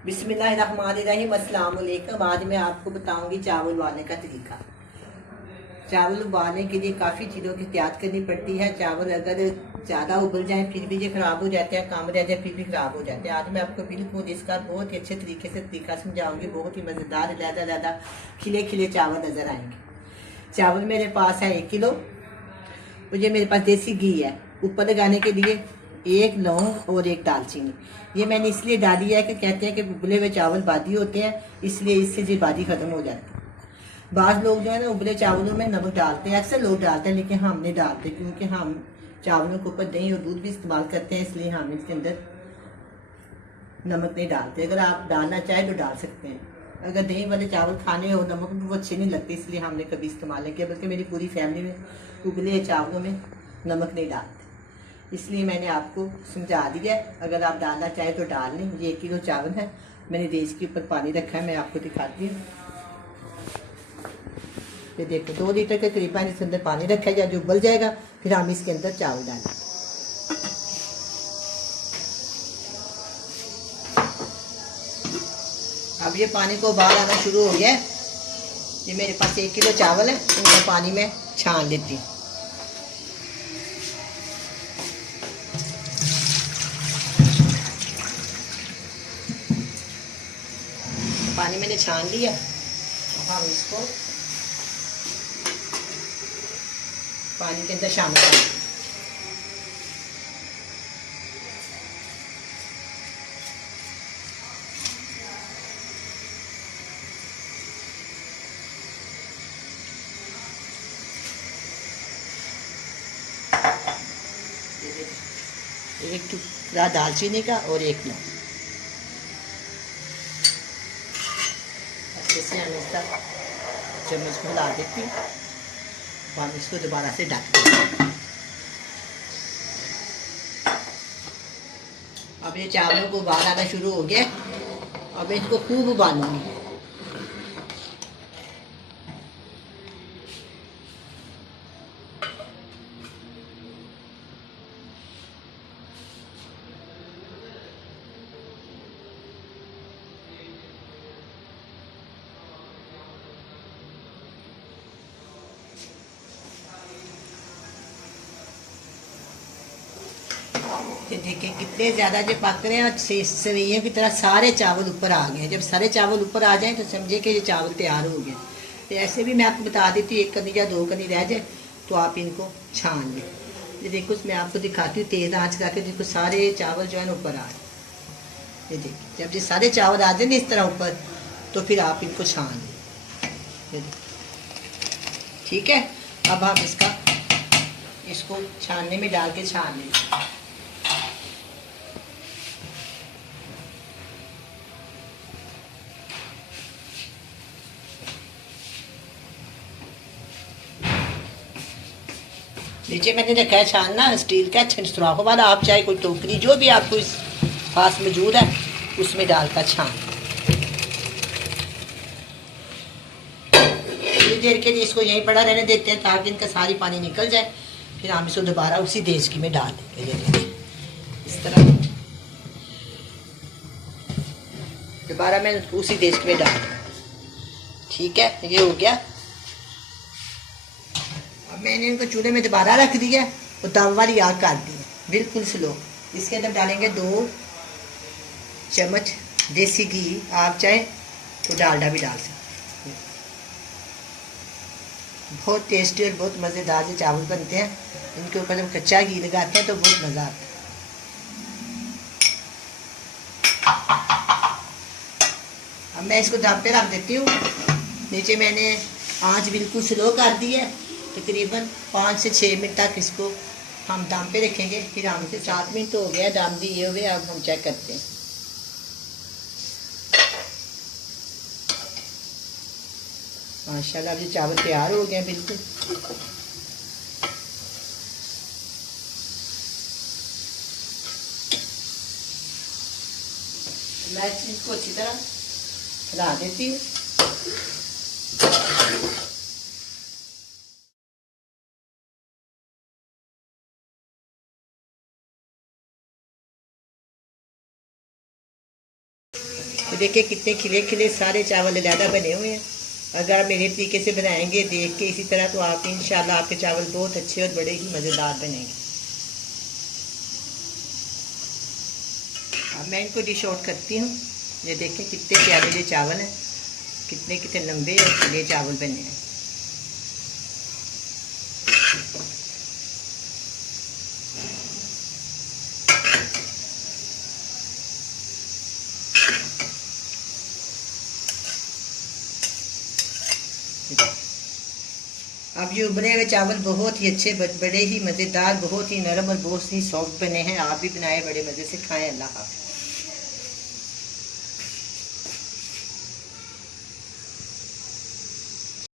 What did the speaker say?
बिस्मिल्लाहिर्रहमानिर्रहीम। अस्सलाम वालेकुम। आज मैं आपको बताऊंगी चावल उबालने का तरीका। चावल उबालने के लिए काफ़ी चीज़ों की एहतियात करनी पड़ती है। चावल अगर ज़्यादा उबल जाए फिर भी ये ख़राब हो जाते हैं, कम रह जाए फिर भी ख़राब हो जाते हैं। आज मैं आपको बिल्कुल इसका बहुत ही अच्छे तरीके से तरीका समझाऊंगी। बहुत ही मज़ेदार, ज़्यादा खिले खिले चावल नज़र आएंगे। चावल मेरे पास है 1 किलो। और ये मेरे पास देसी घी है। ऊपर लगाने के लिए 1 लौंग और 1 दालचीनी। ये मैंने इसलिए डाली है कि कहते हैं कि उबले हुए चावल बादी होते हैं, इसलिए इससे ये बादी खत्म हो जाती है। बाद लोग जो है ना उबले चावलों में नमक डालते हैं, अक्सर लोग डालते हैं, लेकिन हम नहीं डालते क्योंकि हम चावलों के ऊपर दही और दूध भी इस्तेमाल करते हैं, इसलिए हम इसके अंदर नमक नहीं डालते। अगर आप डालना चाहें तो डाल सकते हैं। अगर दही वाले चावल खाने हो नमक भी वो अच्छे नहीं लगते, इसलिए हमने कभी इस्तेमाल नहीं किया। बल्कि मेरी पूरी फैमिली में उबले चावलों में नमक नहीं डालते, इसलिए मैंने आपको समझा दिया है। अगर आप डालना चाहें तो डाल लें। ये 1 किलो चावल है, मैंने देश के ऊपर पानी रखा है, मैं आपको दिखाती हूँ। ये देखो 2 लीटर के करीबन इसके अंदर पानी रखा है, या जो उबल जाएगा फिर हम इसके अंदर चावल डालें। अब ये पानी को उबाल आना शुरू हो गया है। ये मेरे पास 1 किलो चावल है, इनका पानी मैं छान लेती हूँ। पानी मैंने छान लिया। अब हम इसको पानी के अंदर शामिल करें। एक टुकड़ा दालचीनी का और 1 लौंग। अच्छे से हम इसका चम्मच मिला देती हूँ। हम इसको दोबारा से ढक देंगे। अब ये चावलों को उबाल आना शुरू हो गया। अब इसको खूब उबालूंगी। ये देखिए कितने ज़्यादा जो पक रहे हैं और सेवइयों की तरह सारे चावल ऊपर आ गए। जब सारे चावल ऊपर आ जाएं तो समझे कि ये चावल तैयार हो गए। तो ऐसे भी मैं आपको बता देती हूँ, 1 कनी या 2 कनी रह जाए तो आप इनको छान लें। ये देखो मैं आपको दिखाती हूँ तेज़ आँच करके। देखो सारे चावल जो है ना ऊपर आ रहे। ये देखिए जब ये सारे चावल आ जाए ना इस तरह ऊपर, तो फिर आप इनको छान लें। ये देखिए ठीक है। अब हम इसको छानने में डाल के छान लें। नीचे मैंने रखा है छानना स्टील का सुराखों वाला। आप चाहे कोई टोकरी जो भी आपको इस पास मौजूद है उसमें डालकर छान। थोड़ी देर के लिए इसको यहीं पड़ा रहने देते हैं ताकि इनका सारी पानी निकल जाए। फिर हम इसको दोबारा उसी देचकी में डाल देंगे। इस तरह दोबारा मैं उसी देचकी में डाल दूँगा। ठीक है, ये हो गया। मैंने इनको चूल्हे में दोबारा रख दिया और दम वाली आग कर दी है बिल्कुल स्लो। इसके अंदर डालेंगे 2 चम्मच देसी घी। आप चाहें तो डालडा भी डाल सकते हैं। बहुत टेस्टी और बहुत मज़ेदार से चावल बनते हैं। इनके ऊपर जब कच्चा घी लगाते हैं तो बहुत मज़ा आता है। अब मैं इसको दम पे रख देती हूँ। नीचे मैंने आंच बिल्कुल स्लो कर दी है। तकरीबन 5 से 6 मिनट तक इसको हम दम पे रखेंगे। फिर हम इसे 7 मिनट हो गया दम दिए हुए। अब हम चेक करते हैं। माशाल्लाह अब ये चावल तैयार हो गए बिल्कुल। मैं इसको अच्छी तरह हिला देती हूँ। तो देखिए कितने खिले खिले सारे चावल अलहदा बने हुए हैं। अगर आप मेरे तरीके से बनाएंगे देख के इसी तरह, तो आप इंशाल्लाह आपके चावल बहुत अच्छे और बड़े ही मज़ेदार बनेंगे। अब मैं इनको डिश आउट करती हूँ। ये देखें कितने प्यारे ये चावल हैं, कितने कितने लंबे और खिले चावल बने हैं। अब ये उबले हुए चावल बहुत ही अच्छे, बड़े ही मज़ेदार, बहुत ही नरम और बहुत ही सॉफ्ट बने हैं। आप भी बनाए, बड़े मज़े से खाएं। अल्लाह हाफ़िज़।